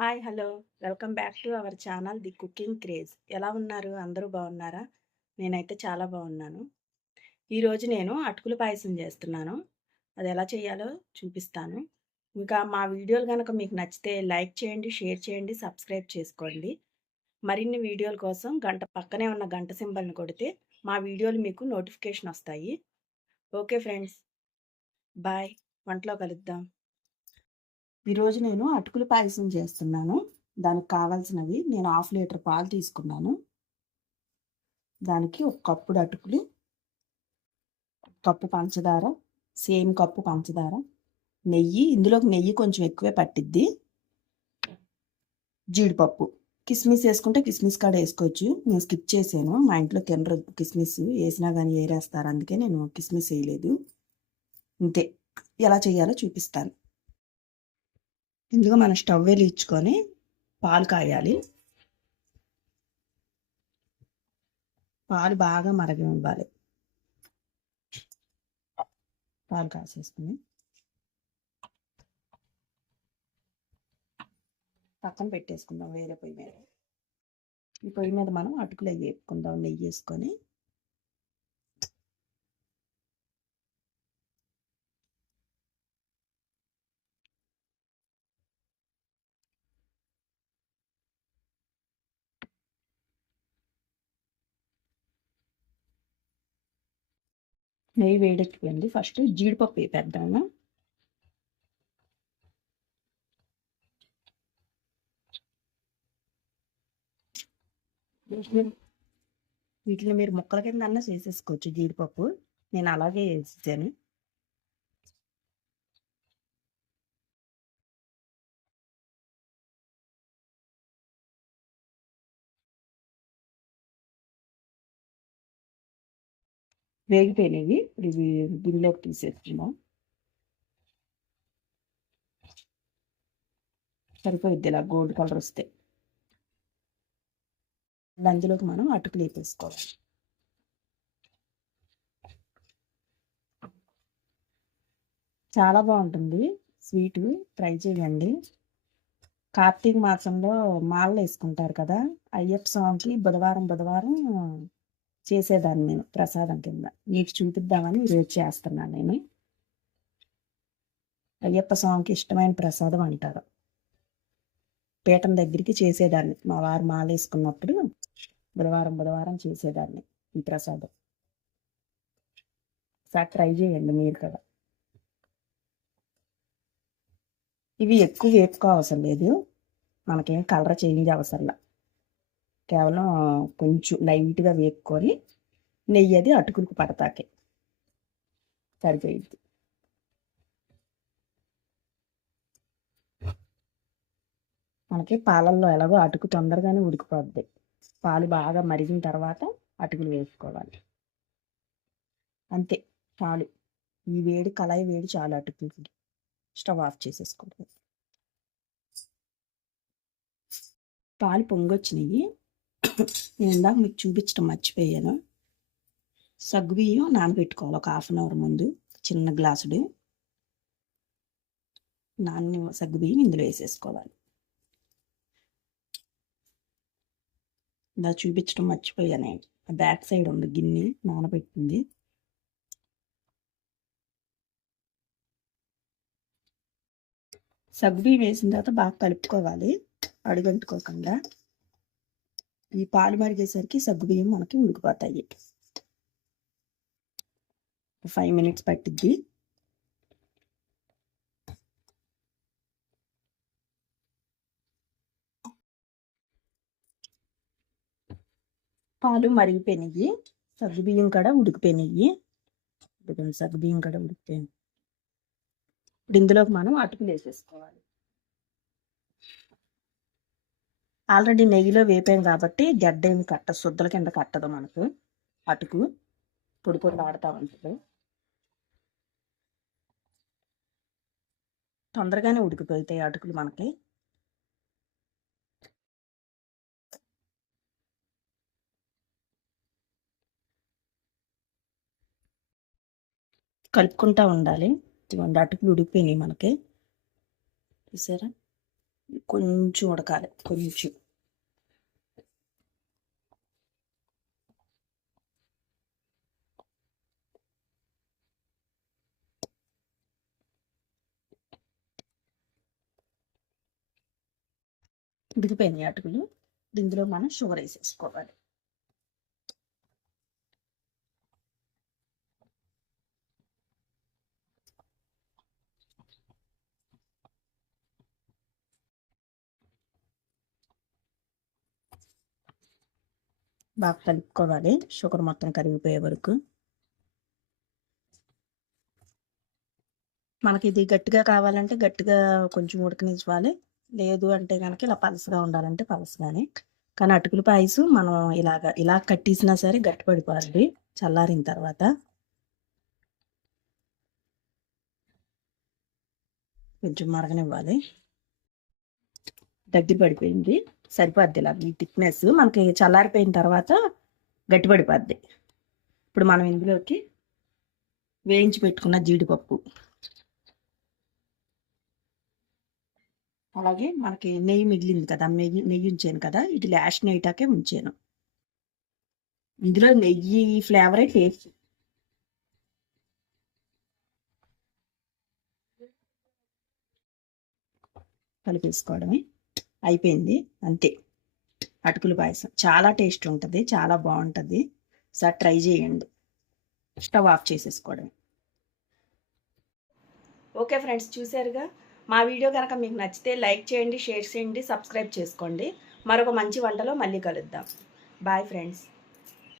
Hi hello. Welcome back to our channel the cooking craze. ఎలా ఉన్నారు? అందరూ బాగున్నారా? నేనైతే చాలా బాగున్నాను. ఈరోజు నేను అటుకుల పాయసం చేస్తున్నాను. అది ఎలా చేయాలో చూపిస్తాను. ఇంకా మా వీడియోలు కనుక మీకు నచ్చితే లైక్ చేయండి షేర్ చేయండి సబ్స్క్రైబ్ చేసుకోండి. మరిన్ని వీడియోల కోసం గంట పక్కనే ఉన్న గంట సింబల్ని కొడితే మా వీడియోలు మీకు నోటిఫికేషన్ వస్తాయి. Okay friends. బాయ్. వంటలో కలుద్దాం. ఈరోజు నేను అటుకులు పాయసం చేస్తున్నాను. దానికి కావాల్సినవి నేను హాఫ్ లీటర్ పాలు తీసుకున్నాను. దానికి ఒక కప్పుడు అటుకులు కప్పు పంచదార సేమ్ కప్పు పంచదార. నెయ్యి ఇందులోకి నెయ్యి కొంచెం ఎక్కువే పట్టిద్ది. జీడిపప్పు. కిస్మిస్ వేసుకుంటే కిస్మిస్ కాడ వేసుకోవచ్చు. నేను స్కిప్ చేశాను. మా ఇంట్లో తినరు కిస్మిస్. వేసినా కానీ ఏరేస్తారు. అందుకే నేను కిస్మిస్ వేయలేదు. అంతే ఎలా చేయాలో చూపిస్తాను. ఇందులో మనం స్టవ్ వెలిగించుకొని పాలు కాయాలి. పాలు బాగా మరగనివ్వాలి పాలు కాసేసుకుని పక్కన పెట్టేసుకుందాం వేరే పొయ్యి మీద. ఈ పొయ్యి మీద మనం అటుకులు అవి వేపుకుందాం నెయ్యి వేసుకొని నెయ్యి వేడెక్కిపోయింది ఫస్ట్ జీడిపప్పు వేపేద్దాము? వీటిని మీరు ముక్కల కింద అన్న చేసేసుకోవచ్చు జీడిపప్పు. నేను అలాగే వేసేసాను. వేగిపోయినవి ఇప్పుడు ఇవి గిన్నెలోకి తీసేస్తున్నాం. సరిపోయిద్ది ఇలా గోల్డ్ కలర్ వస్తే. అందులోకి మనం అటుకులు వేపేసుకోవాలి చాలా బాగుంటుంది. స్వీట్ ట్రై చేయండి. కార్తీక మాసంలో మాలలు వేసుకుంటారు కదా. అయ్యప్ప స్వామికి బుధవారం బుధవారం చేసేదాన్ని నేను ప్రసాదం కింద. మీకు చూపిద్దామని ఈరోజు చేస్తున్నాను నేను. అయ్యప్ప స్వామికి ఇష్టమైన ప్రసాదం అంటారు. పీఠం దగ్గరికి చేసేదాన్ని. మా వారు మాలేసుకున్నప్పుడు బుధవారం బుధవారం చేసేదాన్ని ఈ ప్రసాదం. ఒకసారి ట్రై చేయండి మీరు కదా ఇవి ఎక్కువ వేపుకో అవసరం లేదు. మనకేం కలర్ చేంజ్ అవసరంలా. కేవలం కొంచెం లైట్గా వేపుకొని నెయ్యి అది అటుకులకు పడతాకే. సరిపోయింది. మనకి పాలల్లో ఎలాగో అటుకు తొందరగానే ఉడికిపోద్ది. పాలు బాగా మరిగిన తర్వాత అటుకులు వేసుకోవాలి. అంతే చాలు. ఈ వేడి కళాయి వేడి చాలు అటుకులకి. స్టవ్ ఆఫ్ చేసేసుకోవాలి. పాలు పొంగొచ్చినాయి. నేను ఇందాక మీకు చూపించడం మర్చిపోయాను. సగ్గుబియ్యం నానబెట్టుకోవాలి ఒక హాఫ్ అన్ అవర్ ముందు. చిన్న గ్లాసుడు. నాన్న సగ్గుబియ్యం ఇందులో వేసేసుకోవాలి. ఇందా చూపించడం మర్చిపోయాను బ్యాక్ సైడ్ ఉంది గిన్నె నానబెట్టింది. సగ్గుబియ్యం వేసిన తర్వాత బాగా కలుపుకోవాలి. అడుగంటుకోకుండా. ఈ పాలు మరిగేసరికి సగ్గుబియ్యం మనకి ఉడికిపోతాయి ఫైవ్ మినిట్స్ పట్టిద్ది. పాలు మరిగిపోయినాయి. సగ్గుబియ్యం కూడా ఉడికిపోయినాయి. సగ్గుబియ్యం కూడా ఉడికిపోయినాయి ఇప్పుడు ఇందులోకి మనం అటుకులు వేసేసుకోవాలి. ఆల్రెడీ నెయ్యిలో వేపాం కాబట్టి గడ్డ ఏమి కట్ట శుద్ధల కింద కట్టదు మనకు. అటుకు పొడి పొడి ఆడుతూ ఉంటుంది తొందరగానే ఉడికిపోతాయి అటుకులు మనకి. కలుపుకుంటా ఉండాలి. ఇదిగోండి అటుకులు ఉడికిపోయినాయి మనకి. చూసారా? కొంచెం ఉడకాలి కొంచెం. ఉడికిపోయినాయి అటుకులు ఇందులో మనం షుగర్ వేసేసుకోవాలి. బాగా కలుపుకోవాలి. షుగర్ మొత్తం కరిగిపోయే వరకు. మనకి ఇది గట్టిగా కావాలంటే గట్టిగా కొంచెం ఉడకనివ్వాలి. లేదు అంటే కనుక ఇలా పలసగా ఉండాలంటే పలసగానే. కానీ అటుకుల పాయసు మనం ఇలాగ ఇలా కట్టేసినా సరే గట్టి పడిపోద్ది చల్లారిన తర్వాత. కొంచెం మరగనివ్వాలి. దగ్గర పడిపోయింది. సరిపోద్ది ఇలా ఈ థిక్నెస్. మనకి చల్లారిపోయిన తర్వాత గట్టిపడిపోద్ది. ఇప్పుడు మనం ఇందులోకి వేయించి పెట్టుకున్న జీడిపప్పు. అలాగే మనకి నెయ్యి మిగిలింది కదా నెయ్యి నెయ్యి ఉంచాను కదా ఇది లాస్ట్ నైటాకే ఉంచాను. ఇందులో నెయ్యి ఫ్లేవరే టేస్ట్. కలిపేసుకోవడమే. అయిపోయింది. అంతే. అటుకులు పాయసం. చాలా టేస్ట్ ఉంటుంది. చాలా బాగుంటుంది. సార్ ట్రై చేయండి. స్టవ్ ఆఫ్ చేసేసుకోవడం. ఓకే ఫ్రెండ్స్ చూసారుగా? మా వీడియో కనుక మీకు నచ్చితే లైక్ చేయండి షేర్ చేయండి సబ్స్క్రైబ్ చేసుకోండి. మరొక మంచి వంటలో మళ్ళీ కలుద్దాం. Bye friends.